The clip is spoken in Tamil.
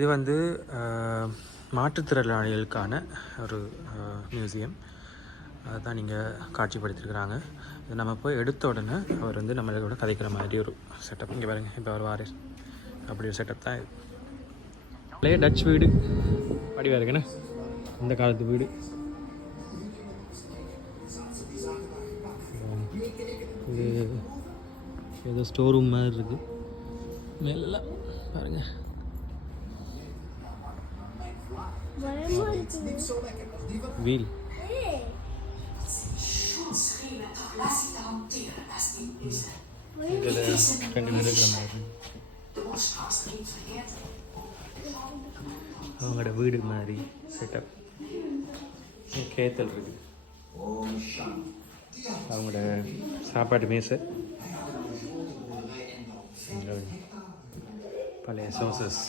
இது வந்து மாற்றுத்திறனாளிகளுக்கான ஒரு மியூசியம். அதுதான் நீங்கள் காட்சிப்படுத்தியிருக்கிறாங்க. இது நம்ம போய் எடுத்த உடனே அவர் வந்து நம்மளோட கதைக்கிற மாதிரி ஒரு செட்டப். இங்கே பாருங்கள், இப்போ அவர் வாரே அப்படி ஒரு செட்டப் தான் இது. பழைய டச் வீடு வடிவாக இருக்குண்ணே, இந்த காலத்து வீடு. இது ஏதோ ஸ்டோர் ரூம் மாதிரி இருக்குது. மேலாம் பாருங்கள், வீல். இதில் 2 பேர் இருக்கிற மாதிரி அவங்களோட வீடு மாதிரி செட்டப். கேத்தல் இருக்குது, அவங்களோட சாப்பாடு மேசை, பழைய சோசஸ்.